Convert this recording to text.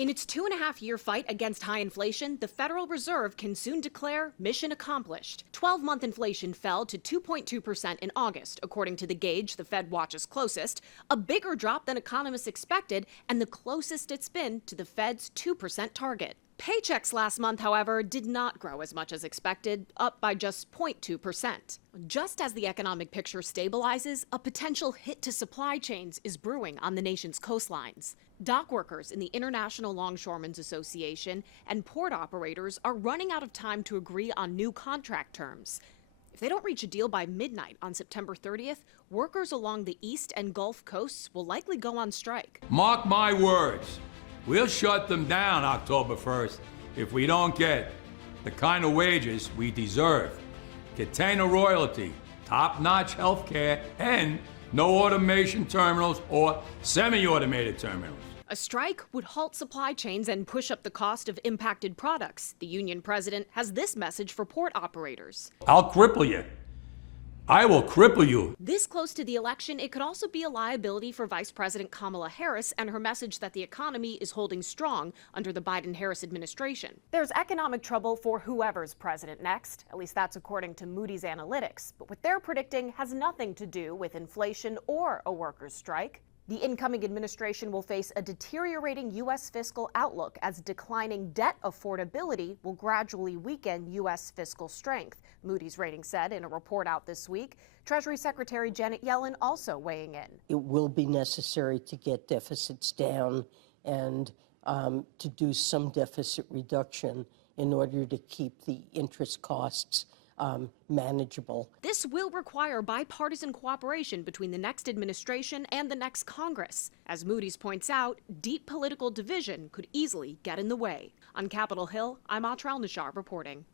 In its 2.5-year fight against high inflation, the Federal Reserve can soon declare mission accomplished. 12-month inflation fell to 2.2% in August, according to the gauge the Fed watches closest, a bigger drop than economists expected and the closest it's been to the Fed's 2% target. Paychecks last month, however, did not grow as much as expected, up by just 0.2%. Just as the economic picture stabilizes, a potential hit to supply chains is brewing on the nation's coastlines. Dock workers in the International Longshoremen's Association and port operators are running out of time to agree on new contract terms. If they don't reach a deal by midnight on September 30th, workers along the East and Gulf coasts will likely go on strike. Mark my words. We'll shut them down October 1st if we don't get the kind of wages we deserve. Container royalty, top-notch health care, and no automation terminals or semi-automated terminals. A strike would halt supply chains and push up the cost of impacted products. The union president has this message for port operators. I'll cripple you. I will cripple you. This close to the election, it could also be a liability for Vice President Kamala Harris and her message that the economy is holding strong under the Biden-Harris administration. There's economic trouble for whoever's president next. At least that's according to Moody's Analytics. But what they're predicting has nothing to do with inflation or a workers' strike. The incoming administration will face a deteriorating U.S. fiscal outlook as declining debt affordability will gradually weaken U.S. fiscal strength, Moody's rating said in a report out this week. Treasury Secretary Janet Yellen also weighing in. It will be necessary to get deficits down and to do some deficit reduction in order to keep the interest costs manageable. This will require bipartisan cooperation between the next administration and the next Congress. As Moody's points out, deep political division could easily get in the way. On Capitol Hill, I'm Atral Nishar reporting.